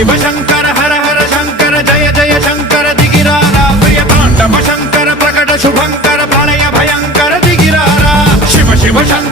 शिव शंकर हर हर शंकर जय जय शंकर दिगिरारा प्रिय तांडव शंकर प्रकट शुभंकर प्रलय भयंकर दिगिरारा शिव शिव शंकर